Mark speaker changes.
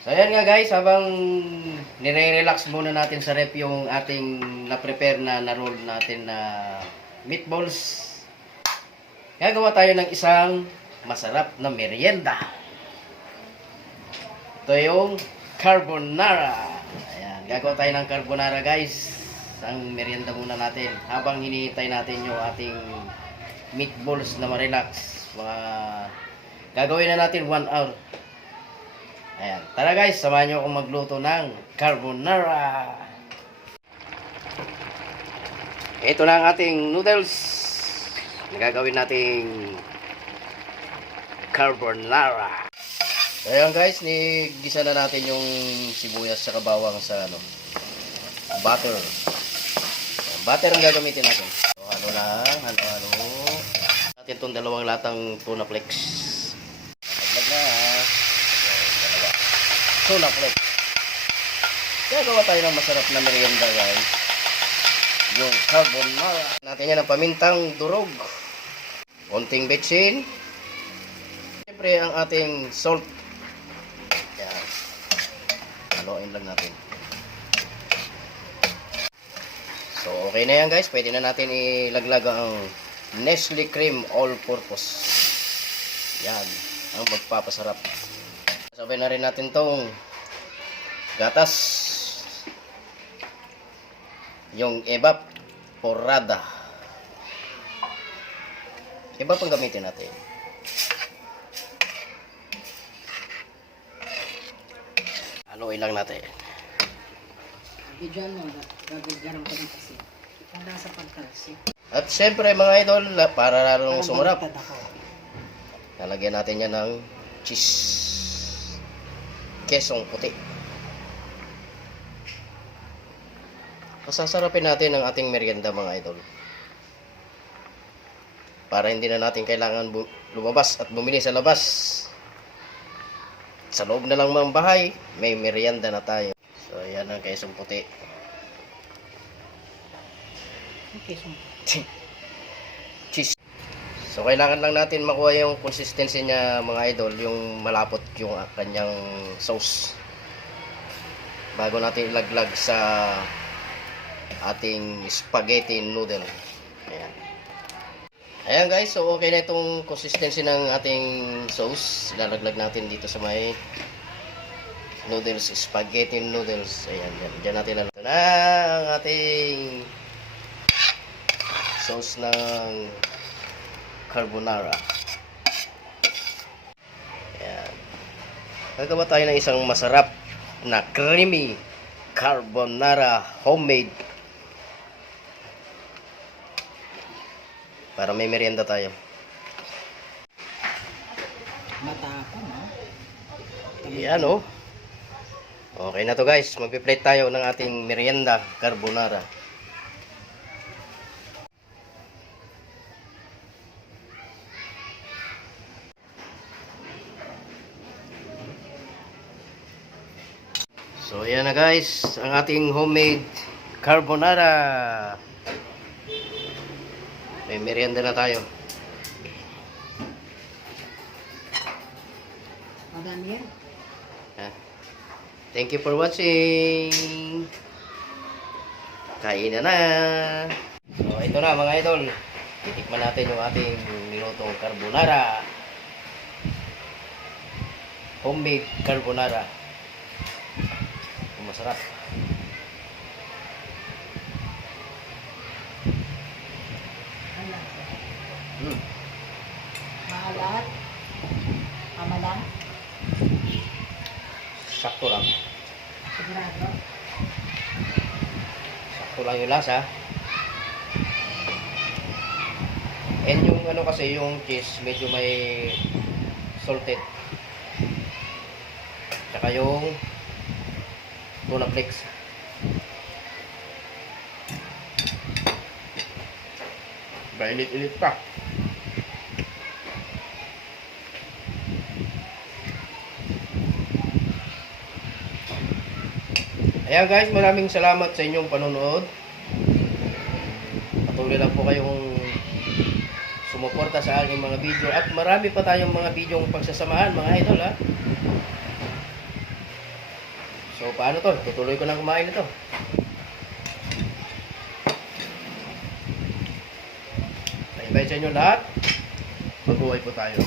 Speaker 1: So ayan nga guys, habang nire-relax muna natin sa rep yung ating na-prepare na na-roll natin na meatballs. Gagawa tayo ng isang masarap na merienda. Ito yung carbonara. Ayan, gagawa tayo ng carbonara guys. Ang merienda muna natin habang hinihintay natin yung ating meatballs na ma-relax. Mga gagawin na natin 1 hour. Ayan. Tara guys, samahan nyo akong magluto ng carbonara. Ito na ang ating noodles. Gagawin nating carbonara. Ayan guys, nigisa na natin yung sibuyas sa bawang sa ano, butter. Butter ang gagamitin natin. So, ano lang, ano. Natin itong dalawang latang tuna flakes. Laglag na. Ayan, dalawa. Tuna flakes. Gagawa tayo ng masarap na merienda guys. Yung carbonara. Natin yan ng pamintang durog. Konting betsin. Siyempre ang ating salt. Yan. Haluin lang natin. So okay na yan guys. Pwede na natin ilaglag ang Nestle Cream All Purpose. Yan. Ang magpapasarap. Sabay na rin natin tong gatas. Yung evaporada. Iba pang gamitin natin. Haluin lang natin.
Speaker 2: Bidyan mo, gagagaram ko ng kasi. Para sa pagkalsi.
Speaker 1: At syempre mga idol, para lalong sumarap, lalagyan natin yan ng cheese. Kesong puti. Pasasarapin natin ang ating merienda mga idol. Para hindi na natin kailangan lumabas at bumili sa labas. Sa loob na lang ng bahay, may merienda na tayo. So, yan ang kesong puti.
Speaker 2: So,
Speaker 1: cheese. So kailangan lang natin makuha yung consistency niya mga idol, yung malapot yung kanyang sauce. Bago natin ilaglag sa ating spaghetti noodle. Ayan. Ayan guys, so okay na itong consistency ng ating sauce. Ilalaglag natin dito sa may noodles, spaghetti noodles. Ayan, dyan, dyan natin lalagyan. Ito na ang ating sauce ng carbonara. Ayan. Gagawa tayo ng isang masarap na creamy carbonara homemade. Para may merienda tayo.
Speaker 2: matapang, ha?
Speaker 1: Ayan oh. Okay na to guys. Magpi-plate tayo ng ating merienda carbonara. So ayan na guys, ang ating homemade carbonara. May merienda na tayo.
Speaker 2: Madami yan.
Speaker 1: Ah. Thank you for watching. Kain na na. So, ito na mga idol. Titikman natin yung ating nilutong carbonara. Homemade carbonara. Masarap. Mm.
Speaker 2: Maalat. Amalang.
Speaker 1: Sakto lang.
Speaker 2: Sigurado.
Speaker 1: Sakto lang yung lasa. And yung ano kasi, yung cheese, medyo may salted. Tsaka yung tuna flakes. Mainit-init pa. Ayan guys, maraming salamat sa inyong panonood. Patuloy lang po kayong sumuporta sa aking mga video at marami pa tayong mga video pagsasamahan mga idol ha. So, paano to? Tutuloy ko lang kumain ito. I-invite sa inyo lahat. Mabuhay po tayo.